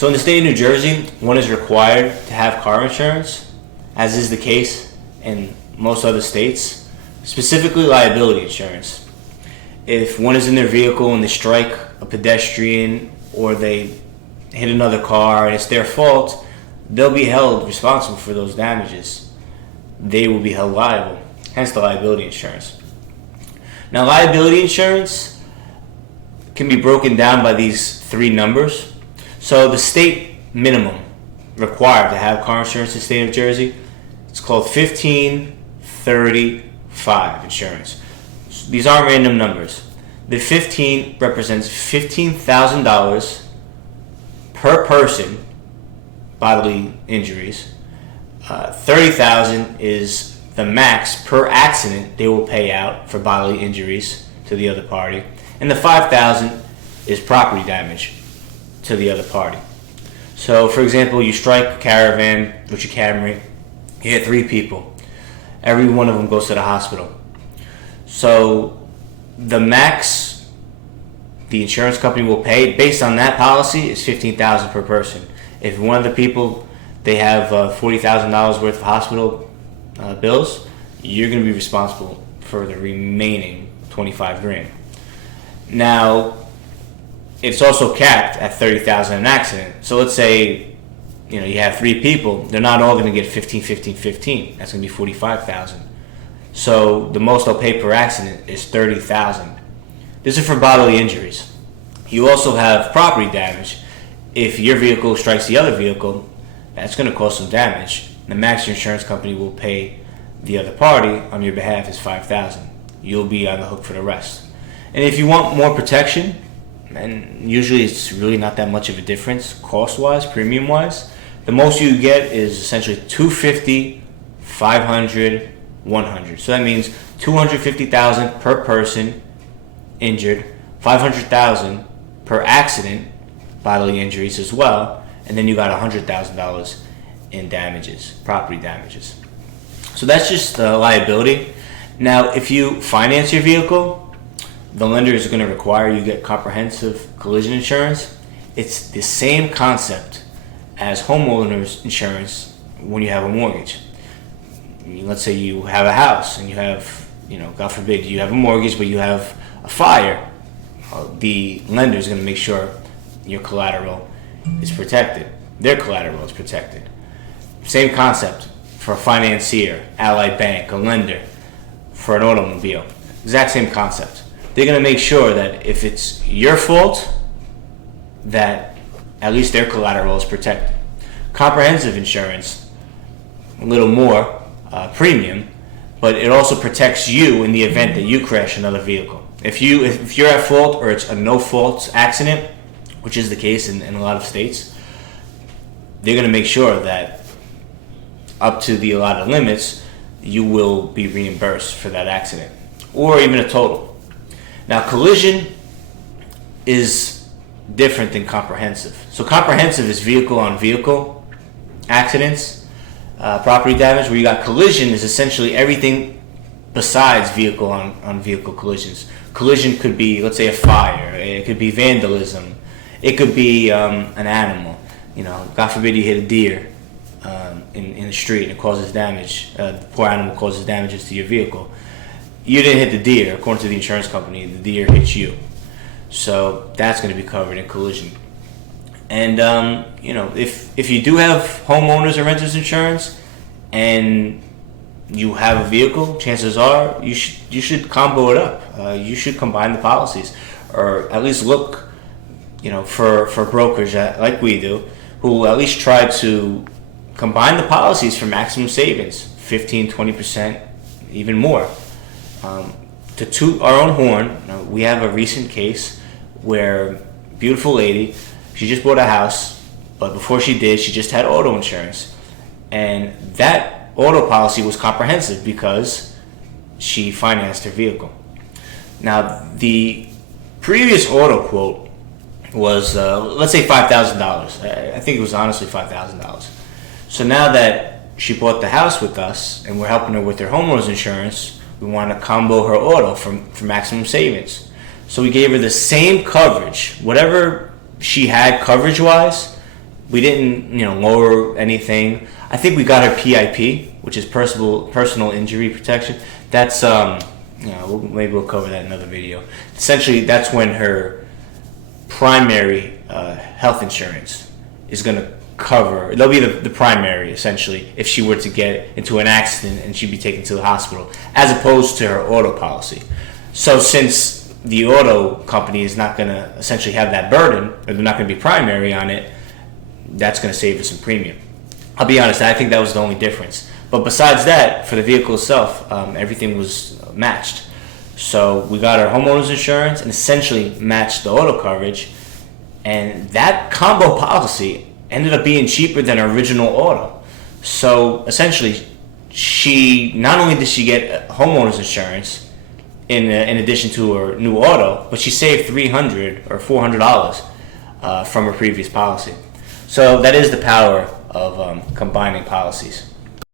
So in the state of New Jersey, one is required to have car insurance, as is the case in most other states, specifically liability insurance. If one is in their vehicle and they strike a pedestrian or they hit another car and it's their fault, they'll be held responsible for those damages. They will be held liable, hence the liability insurance. Now, liability insurance can be broken down by these three numbers. So the state minimum required to have car insurance in the state of Jersey, it's called 1535 insurance. So these aren't random numbers. The 15 represents $15,000 per person, bodily injuries. 30,000 is the max per accident they will pay out for bodily injuries to the other party, and the 5,000 is property damage to the other party. So, for example, you strike a caravan with your Camry, you hit 3 people. Every one of them goes to the hospital. So, the max the insurance company will pay based on that policy is $15,000 per person. If one of the people they have $40,000 worth of hospital bills, you're going to be responsible for the remaining $25,000. Now, it's also capped at $30,000 an accident. So let's say you have 3 people, they're not all going to get 15, 15, 15. That's going to be $45,000. So the most they'll pay per accident is $30,000. This is for bodily injuries. You also have property damage. If your vehicle strikes the other vehicle, that's going to cause some damage. The max your insurance company will pay the other party on your behalf is $5,000. You'll be on the hook for the rest. And if you want more protection, and usually it's really not that much of a difference cost-wise, premium-wise, the most you get is essentially $250, $500, $100. So that means $250,000 per person injured, $500,000 per accident, bodily injuries as well, and then you got $100,000 in damages, property damages. So that's just liability. Now, if you finance your vehicle, the lender is going to require you get comprehensive collision insurance. It's the same concept as homeowners insurance when you have a mortgage. Let's say you have a house and you have, God forbid, you have a mortgage, but you have a fire. The lender is going to make sure your collateral is protected. Their collateral is protected. Same concept for a financier, Allied Bank, a lender, for an automobile. Exact same concept. They're going to make sure that if it's your fault, that at least their collateral is protected. Comprehensive insurance, a little more premium, but it also protects you in the event that you crash another vehicle. If you're at fault or it's a no-fault accident, which is the case in a lot of states, they're going to make sure that up to the allotted limits, you will be reimbursed for that accident, or even a total. Now, collision is different than comprehensive. So comprehensive is vehicle-on-vehicle accidents, property damage, where you got collision is essentially everything besides vehicle-on-vehicle collisions. Collision could be, let's say, a fire. It could be vandalism. It could be an animal. God forbid you hit a deer in the street and it causes damage. The poor animal causes damages to your vehicle. You didn't hit the deer, according to the insurance company. The deer hit you. So that's going to be covered in collision. And, if you do have homeowners or renters insurance and you have a vehicle, chances are you should combo it up. You should combine the policies, or at least look, for brokers like we do, who at least try to combine the policies for maximum savings, 15, 20%, even more. To toot our own horn, we have a recent case where a beautiful lady, she just bought a house, but before she did, she just had auto insurance. And that auto policy was comprehensive because she financed her vehicle. Now, the previous auto quote was, let's say $5,000. I think it was honestly $5,000. So now that she bought the house with us and we're helping her with her homeowner's insurance, we want to combo her auto for maximum savings. So we gave her the same coverage, whatever she had coverage-wise, We didn't, lower anything. I think we got her PIP, which is personal injury protection. That's maybe we'll cover that in another video. Essentially, that's when her primary health insurance is going to cover. It'll be the primary, essentially, if she were to get into an accident and she'd be taken to the hospital, as opposed to her auto policy. So since the auto company is not going to essentially have that burden, or they're not going to be primary on it, that's going to save us some premium. I'll be honest, I think that was the only difference. But besides that, for the vehicle itself, everything was matched. So we got our homeowner's insurance and essentially matched the auto coverage. And that combo policy ended up being cheaper than our original auto. So essentially, not only did she get homeowner's insurance in addition to her new auto, but she saved $300 or $400 from her previous policy. So that is the power of combining policies.